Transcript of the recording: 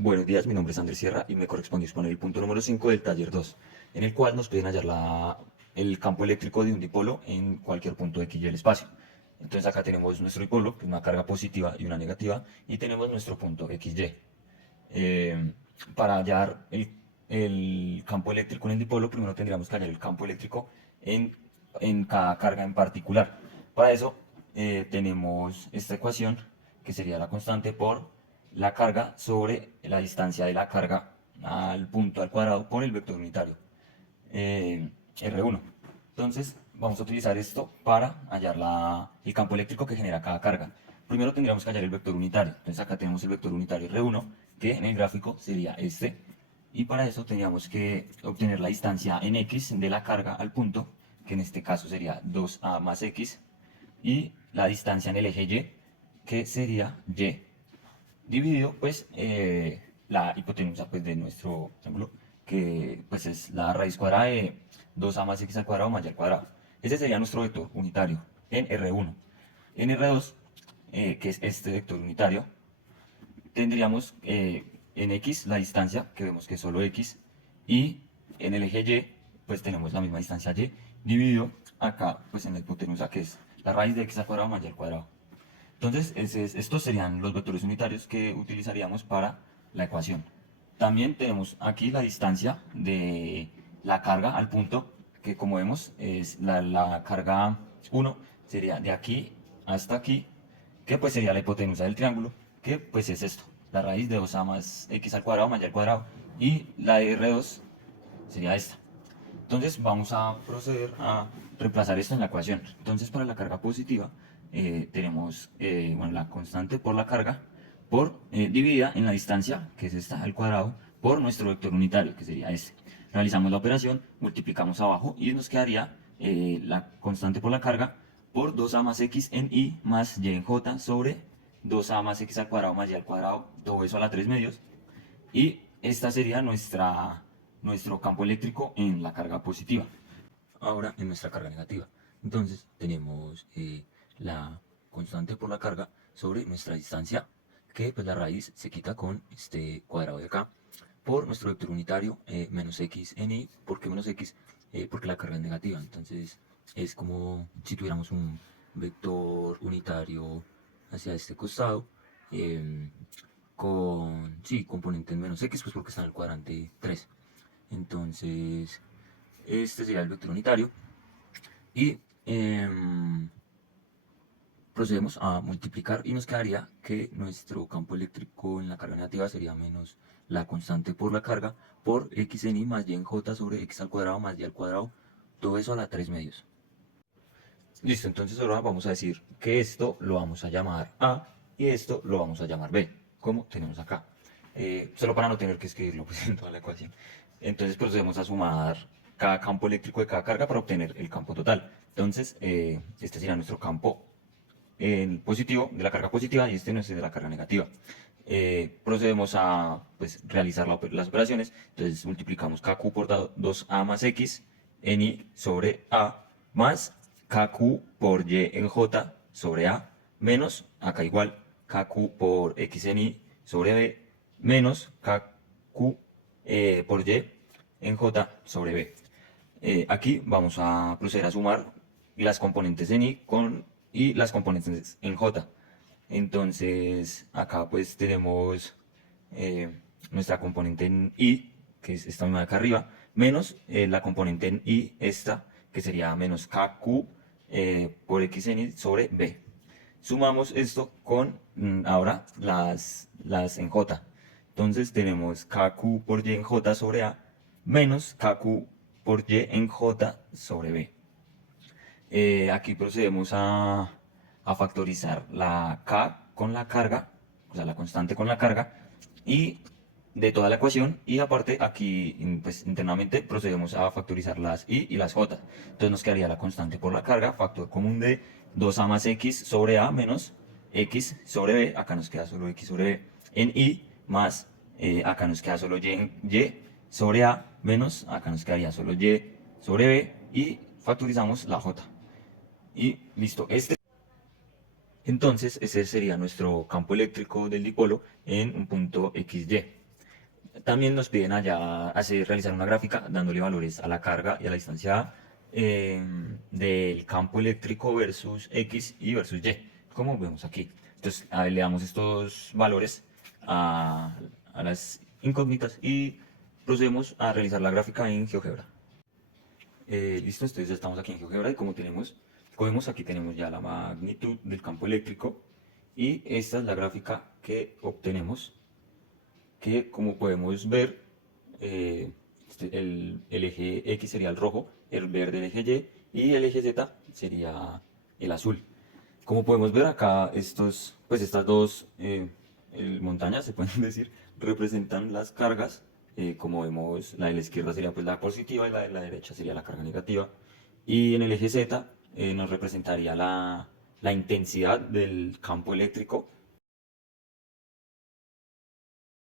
Buenos días, mi nombre es Andrés Sierra y me corresponde exponer el punto número 5 del taller 2, en el cual nos piden hallar el campo eléctrico de un dipolo en cualquier punto X y del espacio. Entonces acá tenemos nuestro dipolo, que es una carga positiva y una negativa, y tenemos nuestro punto XY. Eh, para hallar el campo eléctrico en el dipolo, primero tendríamos que hallar el campo eléctrico en cada carga en particular. Para eso tenemos esta ecuación, que sería la constante por la carga sobre la distancia de la carga al punto al cuadrado por el vector unitario, R1. Entonces vamos a utilizar esto para hallar el campo eléctrico que genera cada carga. Primero tendríamos que hallar el vector unitario. Entonces acá tenemos el vector unitario R1, que en el gráfico sería este. Y para eso tendríamos que obtener la distancia en X de la carga al punto, que en este caso sería 2A más X, y la distancia en el eje Y, que sería Y, dividido pues la hipotenusa pues, de nuestro triángulo, que pues es la raíz cuadrada de 2A más X al cuadrado más Y al cuadrado. Ese sería nuestro vector unitario en R1. En R2, que es este vector unitario, tendríamos en X la distancia, que vemos que es solo X, y en el eje Y, pues tenemos la misma distancia Y, dividido acá, pues en la hipotenusa, que es la raíz de X al cuadrado más Y al cuadrado. Entonces, estos serían los vectores unitarios que utilizaríamos para la ecuación. También tenemos aquí la distancia de la carga al punto, que como vemos es la carga 1, sería de aquí hasta aquí, que pues sería la hipotenusa del triángulo, que pues es esto, la raíz de 2a más x al cuadrado más y al cuadrado, y la de R2 sería esta. Entonces vamos a proceder a reemplazar esto en la ecuación. Entonces para la carga positiva tenemos bueno, la constante por la carga dividida en la distancia, que es esta, al cuadrado, por nuestro vector unitario, que sería este. Realizamos la operación, multiplicamos abajo y nos quedaría la constante por la carga por 2a más x en y más y en j sobre 2a más x al cuadrado más y al cuadrado, todo eso a la 3 medios. Y esta sería nuestro campo eléctrico en la carga positiva. Ahora en nuestra carga negativa. Entonces tenemos la constante por la carga sobre nuestra distancia, que pues la raíz se quita con este cuadrado de acá, por nuestro vector unitario menos x en y. ¿Por qué menos x? Porque la carga es negativa. Entonces es como si tuviéramos un vector unitario hacia este costado. em, sí, componente en menos x, pues porque está en el cuadrante 3. Entonces, este sería el vector unitario. Y procedemos a multiplicar y nos quedaría que nuestro campo eléctrico en la carga negativa sería menos la constante por la carga por x en y más y en j sobre x al cuadrado más y al cuadrado, todo eso a la 3 medios. Listo, entonces ahora vamos a decir que esto lo vamos a llamar A y esto lo vamos a llamar B, como tenemos acá. Solo para no tener que escribirlo pues, en toda la ecuación. Entonces procedemos a sumar cada campo eléctrico de cada carga para obtener el campo total. Entonces, este sería nuestro campo el positivo de la carga positiva y este no es de la carga negativa. Procedemos a pues, realizar las operaciones. Entonces multiplicamos KQ por 2A más X en Y sobre A más KQ por Y en J sobre A menos, acá igual, KQ por X en Y sobre B menos KQ por Y en J sobre B. Aquí vamos a proceder a sumar las componentes en Y y las componentes en J. Entonces acá pues tenemos nuestra componente en Y, que es esta misma de acá arriba, menos la componente en Y, esta, que sería menos KQ por X en Y sobre B. Sumamos esto con ahora las en J. Entonces tenemos KQ por Y en J sobre A menos KQ por Y en J sobre B. Aquí procedemos a factorizar la K con la carga, o sea, la constante con la carga, y de toda la ecuación, y aparte aquí pues, internamente procedemos a factorizar las y las j. Entonces nos quedaría la constante por la carga, factor común de 2a más x sobre a menos x sobre b, acá nos queda solo x sobre b, en y más, acá nos queda solo y sobre a menos, acá nos quedaría solo y sobre b, y factorizamos la j. Y listo, entonces ese sería nuestro campo eléctrico del dipolo en un punto XY. También nos piden allá realizar una gráfica dándole valores a la carga y a la distancia del campo eléctrico versus X y versus Y, como vemos aquí. Entonces, a ver, le damos estos valores a las incógnitas y procedemos a realizar la gráfica en GeoGebra. Listo, entonces ya estamos aquí en GeoGebra y como cogemos aquí tenemos ya la magnitud del campo eléctrico y esta es la gráfica que obtenemos, que como podemos ver, el eje X sería el rojo, el verde el eje Y el eje Z sería el azul. Como podemos ver acá, estas dos montañas, se pueden decir, representan las cargas. Como vemos, la de la izquierda sería pues la positiva y la de la derecha sería la carga negativa. Y en el eje Z nos representaría la intensidad del campo eléctrico